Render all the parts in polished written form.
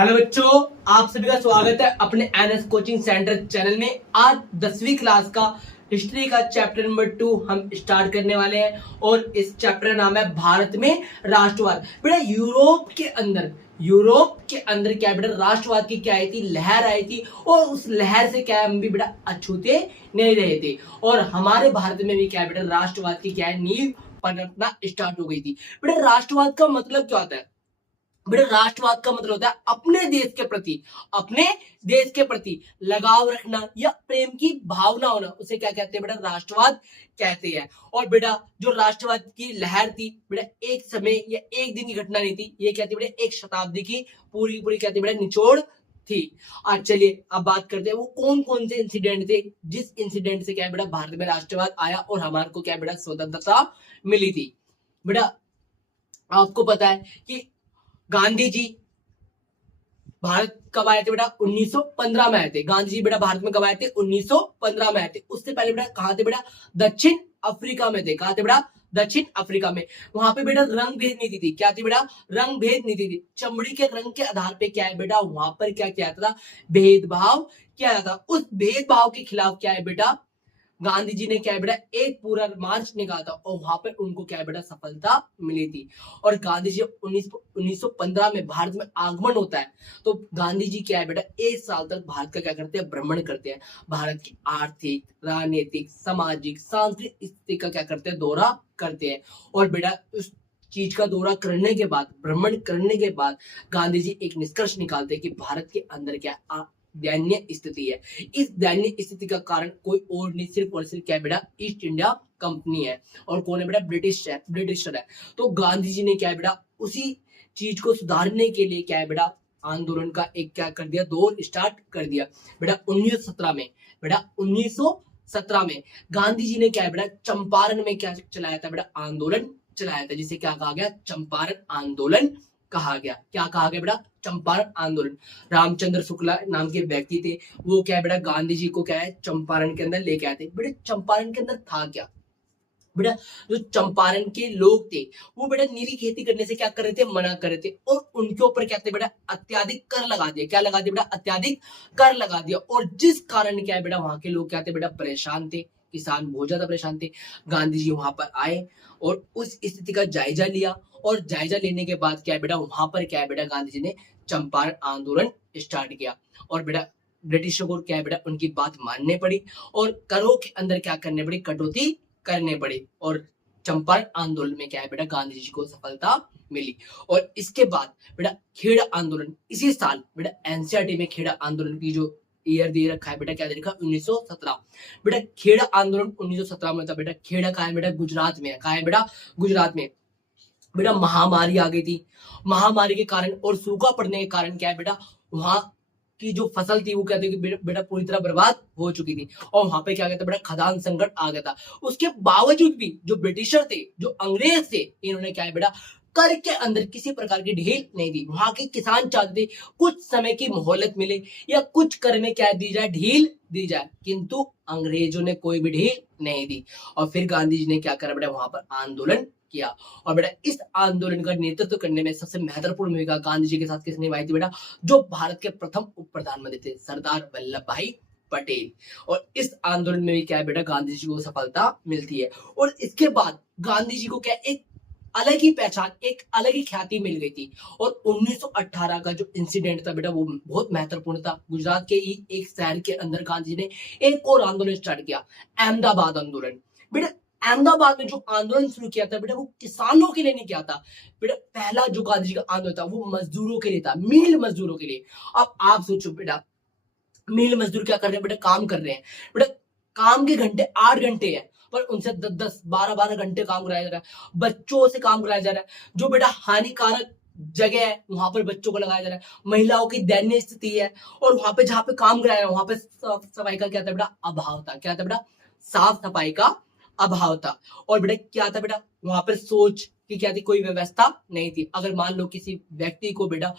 Hello बच्चों, आप सभी का स्वागत है अपने एनएस कोचिंग सेंटर चैनल में। आज 10वीं क्लास का हिस्ट्री का चैप्टर नंबर 2 हम स्टार्ट करने वाले हैं और इस चैप्टर का नाम है भारत में राष्ट्रवाद। बेटा यूरोप के अंदर क्या बेटा राष्ट्रवाद की क्या आई थी, लहर आई थी और उस लहर से क्या हम भी बेटा अछूते नहीं रहे थे और हमारे भारत में भी क्या बेटा राष्ट्रवाद की क्या है नींव पनपना स्टार्ट हो गई थी। बेटा राष्ट्रवाद का मतलब क्या होता है? बेटा राष्ट्रवाद का मतलब होता है अपने देश के प्रति लगाव रखना या प्रेम की भावना होना, उसे क्या कहते हैं बेटा राष्ट्रवाद कहते हैं। और बेटा जो राष्ट्रवाद की लहर थी बेटा एक समय या एक दिन की घटना नहीं थी, ये कहती बेटा एक शताब्दी की पूरी पूरी कहती बेटा निचोड़ थी। आज चलिए अब बात करते हैं वो कौन कौन से इंसिडेंट थे जिस इंसिडेंट से क्या बेटा भारत में राष्ट्रवाद आया और हमारे को क्या बेटा स्वतंत्रता मिली थी। बेटा आपको पता है कि गांधी जी भारत कब आए थे बेटा 1915 में आए थे। गांधी जी बेटा भारत में कब आए थे 1915 में आए थे। उससे पहले बेटा कहां थे बेटा दक्षिण अफ्रीका में थे। कहां थे बेटा दक्षिण अफ्रीका में। वहां पे बेटा रंग भेद नीति थी। क्या थी बेटा रंग भेद नीति थी। चमड़ी के रंग के आधार पे क्या है बेटा वहां पर क्या किया था भेदभाव किया जाता। उस भेदभाव के खिलाफ क्या है बेटा गांधी जी ने क्या है बेटा एक पूरा मार्च निकाला था और वहां पे उनको क्या है बेटा सफलता मिली थी। और गांधी जी 1915 में भारत में आगमन होता है तो गांधी जी क्या है बेटा एक साल तक भारत का क्या करते हैं भ्रमण करते हैं। भारत की आर्थिक राजनीतिक सामाजिक सांस्कृतिक स्थिति का क्या करते हैं दौरा करते हैं। और बेटा उस चीज का दौरा करने के बाद भ्रमण करने के बाद गांधी जी एक निष्कर्ष निकालते हैं कि भारत के अंदर क्या दयनीय स्थिति है। इस दयनीय स्थिति का कारण कोई और नहीं सिर्फ और सिर्फ क्या है बेटा ईस्ट इंडिया कंपनी है। और कौन है बेटा ब्रिटिशर है। तो गांधी जी ने क्या है बेटा उसी चीज को सुधारने के लिए क्या है बेटा आंदोलन का एक क्या कर दिया दौर स्टार्ट कर दिया। बेटा 1917 में गांधी जी ने क्या है बेटा चंपारण में क्या चलाया था बेटा आंदोलन चलाया था जिसे क्या कहा गया चंपारण आंदोलन कहा गया। क्या कहा गया बेटा चंपारण आंदोलन। रामचंद्र शुक्ला नाम के व्यक्ति थे वो क्या है बेटा गांधी जी को क्या है चंपारण के अंदर लेके आए थे। बेटा चंपारण के अंदर था क्या बेटा जो चंपारण के लोग थे वो बेटा नीली खेती करने से क्या कर रहे थे मना कर रहे थे और उनके ऊपर क्या थे बेटा अत्याधिक कर लगा दिया। क्या लगा दिया बेटा अत्याधिक कर लगा दिया और जिस कारण क्या है बेटा वहां के लोग क्या थे बेटा परेशान थे। किसान बहुत ज्यादा परेशान थे। गांधी जी वहां पर आए और उस स्थिति का जायजा लिया और जायजा लेने के बाद क्या है बेटा वहां पर क्या है बेटा गांधी जी ने चंपारण आंदोलन स्टार्ट किया। और बेटा ब्रिटिशों को क्या है बेटा उनकी बात मानने पड़ी और करों के अंदर क्या करने पड़ी कटौती करने पड़ी और चंपारण आंदोलन में क्या है बेटा गांधी जी को सफलता मिली। और इसके बाद बेटा खेड़ा आंदोलन इसी साल बेटा एनसीईआरटी में खेड़ा आंदोलन की जो ईयर दे रखा है बेटा क्या दे रखा 1917। बेटा खेड़ा आंदोलन 1917 में था। बेटा खेड़ा कहा है बेटा गुजरात में है। कहा है बेटा गुजरात में। बेटा महामारी आ गई थी। महामारी के कारण और सूखा पड़ने के कारण क्या है बेटा वहां की जो फसल थी वो कहते हैं कि बेटा पूरी तरह बर्बाद हो चुकी थी और वहां पे क्या कहता बेटा खदान संकट आ गया था। उसके बावजूद भी जो ब्रिटिशर थे जो अंग्रेज थे इन्होंने क्या है बेटा कर के अंदर किसी प्रकार की ढील नहीं दी। वहां के किसान चाहते थे कुछ समय की मोहलत मिले या कुछ कर में क्या दी जाए ढील दी जाए किंतु अंग्रेजों ने कोई भी ढील नहीं दी। और फिर गांधी जी ने क्या करा बेटा वहां पर आंदोलन किया। और बेटा इस आंदोलन का नेतृत्व करने में सबसे महत्वपूर्ण भूमिका गांधी जी के साथ किसने निभाई थी बेटा जो भारत के प्रथम उप प्रधानमंत्री थे सरदार वल्लभ भाई पटेल। और इस आंदोलन में भी क्या है बेटा गांधी जी को सफलता मिलती है। और इसके बाद गांधी जी को क्या एक अलग ही पहचान एक अलग ही ख्याति मिल गई थी। और 1918 का जो इंसिडेंट था बेटा वो बहुत महत्वपूर्ण था। गुजरात के ही एक शहर के अंदर गांधी जी ने एक और आंदोलन स्टार्ट किया अहमदाबाद आंदोलन। बेटा अहमदाबाद में जो आंदोलन शुरू किया था बेटा वो किसानों के लिए नहीं किया था। बेटा पहला जो गांधी जी का आंदोलन था वो मजदूरों के लिए था मील मजदूरों के लिए। अब आप सोचो बेटा मील मजदूर क्या कर रहे हैं बेटा काम कर रहे हैं। बेटा काम के घंटे 8 घंटे हैं पर उनसे 10 12 घंटे काम कराया जा रहा है। बच्चों से काम कराया जा रहा है जो बेटा हानिकारक जगह है वहां पर बच्चों को लगाया जा रहा है। महिलाओं की दयनीय स्थिति है और वहां पे जहां पे काम कराया वहां पे सफाई का क्या था बेटा अभाव था। क्या था बेटा साफ सफाई का अभाव था। और बेटा क्या था बेटा वहां पर सोच की क्या थी कोई व्यवस्था नहीं थी। अगर मान लो किसी व्यक्ति को बेटा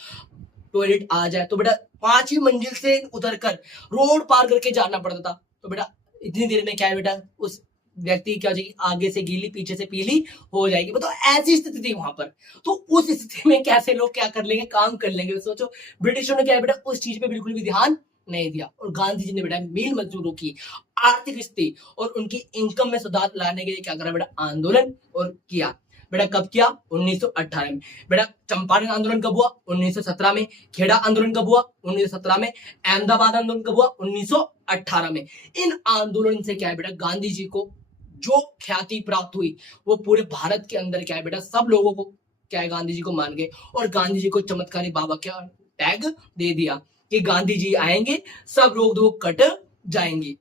टॉयलेट आ जाए तो बेटा 5वीं मंजिल से उतरकर रोड पार करके जाना पड़ता था। तो बेटा इतनी देर में क्या है बेटा उस व्यक्ति क्या हो जाएगी, आगे से गीली पीछे से पीली हो जाएगी। मतलब ऐसी स्थिति थी वहां पर। तो उस स्थिति में कैसे लोग क्या कर लेंगे, काम कर लेंगे। सोचो ब्रिटिशों ने क्या है बेटा उस चीज पे बिल्कुल भी ध्यान नहीं दिया, और गांधी जी ने बेटा मील मजदूरों की आर्थिक स्थिति और उनकी इनकम में सुधार लाने के लिए क्या करा बेटा, आंदोलन और किया। बेटा कब किया, 1918 में। बेटा चंपारण आंदोलन कब हुआ, 1917 में। खेड़ा आंदोलन कब हुआ, 1917 में। अहमदाबाद आंदोलन कब हुआ, 1918 में। इन आंदोलन से क्या है बेटा, गांधी जी को जो ख्याति प्राप्त हुई वो पूरे भारत के अंदर क्या है बेटा, सब लोगों को क्या है, गांधी जी को मान गए, और गांधी जी को चमत्कारी बाबा क्या टैग दे दिया कि गांधी जी आएंगे सब रोग कट जाएंगे।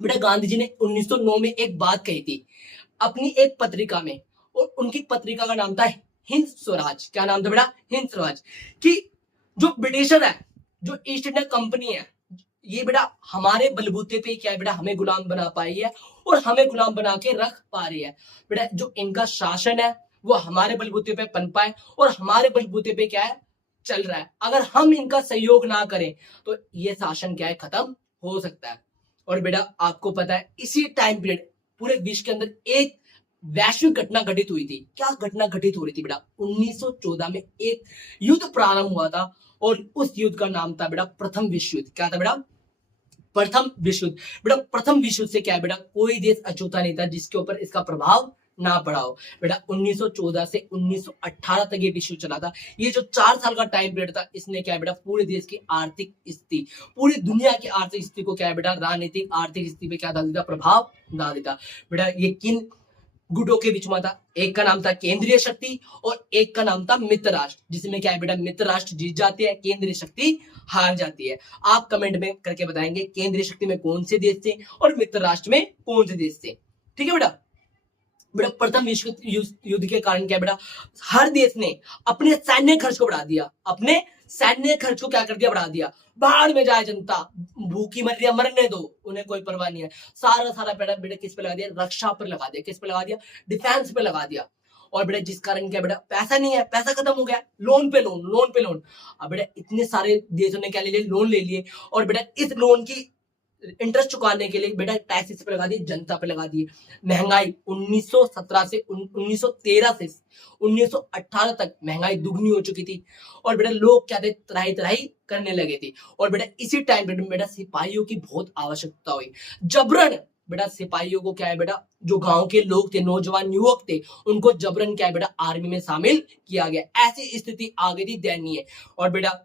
बेटा गांधी जी ने 1909 में एक बात कही थी अपनी एक पत्रिका में, और उनकी पत्रिका का नाम था हिंद स्वराज। क्या नाम था बेटा, हिंद स्वराज। कि जो ब्रिटिशर है, जो ईस्ट इंडिया कंपनी है, ये बेटा हमारे बलबूते पे क्या है बेटा, हमें गुलाम बना पाई है और हमें गुलाम बना के रख पा रही है। बेटा जो इनका शासन है वो हमारे बलबूते पे पनपा है और हमारे बलबूते पे क्या है चल रहा है। अगर हम इनका सहयोग ना करें तो ये शासन क्या है, खत्म हो सकता है। और बेटा आपको पता है इसी टाइम पीरियड पूरे विश्व के अंदर एक वैश्विक घटना घटित हुई थी। क्या घटना घटित हो रही थी बेटा, 1914 में एक युद्ध प्रारंभ हुआ था, और उस युद्ध का नाम था बेटा प्रथम विश्व युद्ध। क्या था बेटा, प्रथम विश्व युद्ध। बेटा प्रथम विश्व युद्ध से क्या है बेटा, कोई देश अछूता नहीं था जिसके ऊपर इसका प्रभाव ना पड़ा हो। बेटा 1914 से 1918 तक ये विश्व चला था। ये जो 4 साल का टाइम पीरियड था, इसने क्या है बेटा पूरे देश की आर्थिक स्थिति, पूरी दुनिया की आर्थिक स्थिति को क्या है बेटा, राजनीतिक आर्थिक स्थिति पे क्या डाल देता, प्रभाव डाल देता। बेटा ये किन गुटों के बीच में था, एक का नाम था केंद्रीय शक्ति और एक का नाम था मित्र राष्ट्र, जिसमें क्या है बेटा मित्र राष्ट्र जीत जाते हैं, केंद्रीय शक्ति हार जाती है। आप कमेंट में करके बताएंगे केंद्रीय शक्ति में कौन से देश थे और मित्र राष्ट्र में कौन से देश थे। ठीक है बेटा। बेटा प्रथम विश्व युद्ध के कारण क्या बेटा, हर देश ने अपने सैन्य खर्च को बढ़ा दिया, अपने सैन्य खर्च को क्या कर दिया, बढ़ा दिया। बाहर में जाए जनता, भूखी मर रही है मरने दो, उन्हें कोई परवाह नहीं है। सारा बेटा बेटा किस पे लगा दिया, रक्षा पर लगा दिया। किस पे लगा दिया, डिफेंस पे लगा दिया। और बेटा जिस कारण क्या बेटा, पैसा नहीं है, पैसा खत्म हो गया, लोन पे लोन, लोन पे लोन। अब बेटा इतने सारे देशों ने क्या ले लिए, लोन ले लिए, और बेटा इस लोन की इंटरेस्ट चुकाने के लिए बेटा टैक्स इस पे लगा दिए, जनता पे लगा दिए। महंगाई 1917 से 1913 से 1918 तक महंगाई दुगनी हो चुकी थी, और बेटा लोग क्या थे, तराई तराई करने लगे थे। और बेटा इसी टाइम पे बेटा सिपाहियों की बहुत आवश्यकता हुई। जबरन बेटा सिपाहियों को क्या है बेटा, जो गांव के लोग थे, नौजवान युवक थे, उनको जबरन क्या है बेटा आर्मी में शामिल किया गया। ऐसी स्थिति आ गई थी दयनीय। और बेटा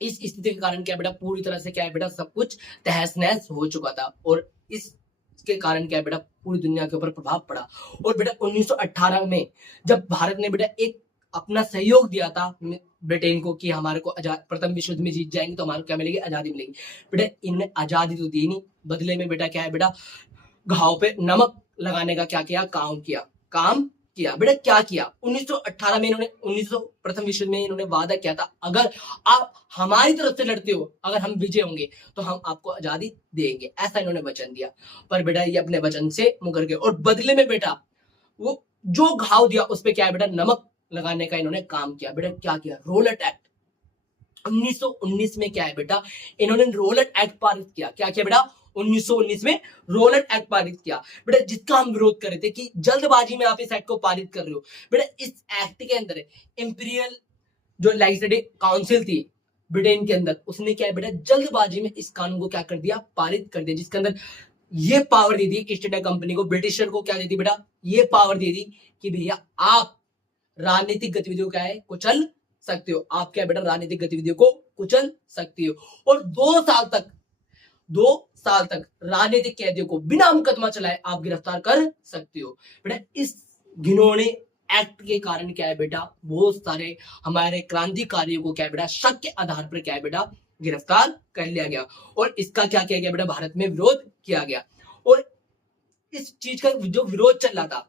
इस स्थिति के कारण क्या बेटा पूरी तरह से क्या है बेटा सब कुछ तहस नहस हो चुका था, और इसके कारण क्या है बेटा पूरी दुनिया के ऊपर प्रभाव पड़ा। और बेटा 1918 में जब भारत ने बेटा एक अपना सहयोग दिया था ब्रिटेन को कि हमारे को प्रथम विश्व युद्ध में जीत जाएंगे तो हमारे को क्या मिलेगी, आजादी मिलेगी। बेटा इनने आजादी तो दी नहीं, बदले में बेटा क्या है बेटा घाव पे नमक लगाने का क्या किया, काम किया। बेटा क्या किया, 1918 में इन्होंने 1900 प्रथम विश्व में इन्होंने वादा किया था, अगर आप हमारी तरफ से लड़ते हो, अगर हम विजय होंगे तो हम आपको आजादी देंगे, ऐसा इन्होंने वचन दिया। पर बेटा ये अपने वचन से मुकर गए, और बदले में बेटा वो जो घाव दिया उस पर क्या है बेटा नमक लगाने का इन्होंने काम किया। बेटा क्या किया, रोलेट एक्ट 1919 में क्या है बेटा, इन्होंने रोलेट एक्ट पारित किया। क्या किया बेटा, 1919 में रोलेट एक्ट पारित किया। बेटा जिसका हम विरोध कर रहे थे कि जल्दबाजी में आप इस एक्ट को पारित कर रहे हो। बेटा इस एक्ट के अंदर इंपीरियल जो लेजिस्लेटिव काउंसिल थी ब्रिटेन के अंदर, उसने क्या है बेटा जल्दबाजी में इस कानून को क्या कर दिया, पारित कर दिया, जिसके अंदर ये पावर दी थी ईस्ट इंडिया कंपनी को, ब्रिटिशर को क्या दी थी बेटा, ये पावर दी थी कि भैया आप राजनीतिक गतिविधियों क्या है कुचल सकते हो, आप क्या बेटा राजनीतिक गतिविधियों को कुचल सकते हो। और 2 साल तक राजनीतिक कैदियों को बिना मुकदमा चलाए आप गिरफ्तार कर सकते हो। बेटा इस घिनौने एक्ट के कारण क्या है बेटा, बहुत सारे हमारे क्रांतिकारियों को क्या है बेटा शक के आधार पर क्या है बेटा गिरफ्तार कर लिया गया, और इसका क्या किया गया बेटा भारत में विरोध किया गया। और इस चीज का जो विरोध चल रहा था,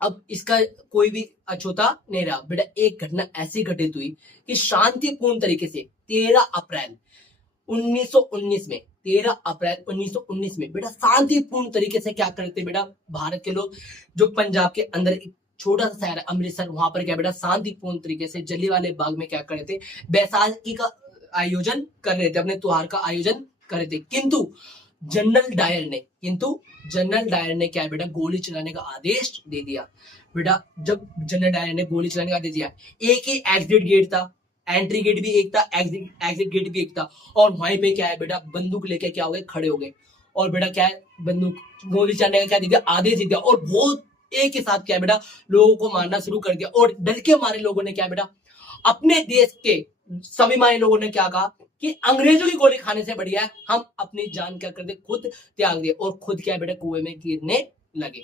अब इसका कोई भी अछूता नहीं रहा। बेटा एक घटना ऐसी घटित हुई कि शांतिपूर्ण तरीके से 13 अप्रैल 1919 में 13 अप्रैल 1919 में बेटा शांतिपूर्ण तरीके से क्या करते बेटा भारत के लोग, जो पंजाब के अंदर एक छोटा सा शहर है अमृतसर, वहां पर क्या बेटा शांतिपूर्ण तरीके से जलियांवाले बाग में क्या कर रहे थे, बैसाखी का आयोजन कर रहे थे, अपने त्योहार का आयोजन कर रहे थे। किंतु जनरल डायर ने क्या है बेटा, गोली चलाने का आदेश दे दिया। बेटा जब जनरल डायर ने गोली चलाने का आदेश दिया, एक ही एग्जिट गेट था, एंट्री गेट भी एक था, एग्जिट गेट भी एक था, और वहीं पे क्या है बेटा, बंदूक लेके क्या हो गए, खड़े हो गए, और बेटा क्या है, बंदूक गोली चलाने का क्या दे दिया, आदेश दे दिया, और वो एक के साथ क्या है बेटा, लोगों को मारना शुरू कर दिया। और डर के मारे लोगों ने क्या है बेटा, अपने देश के स्वाभिमानी लोगों ने क्या कहा कि अंग्रेजों की गोली खाने से बढ़िया है हम अपनी जान क्या कर दे, खुद त्याग दिए, और खुद क्या है बेटा, कुएं में गिरने लगे।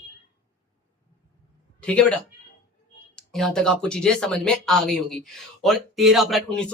ठीक है बेटा, यहां तक आपको चीजें समझ में आ गई होंगी। और 13 अप्रैल 19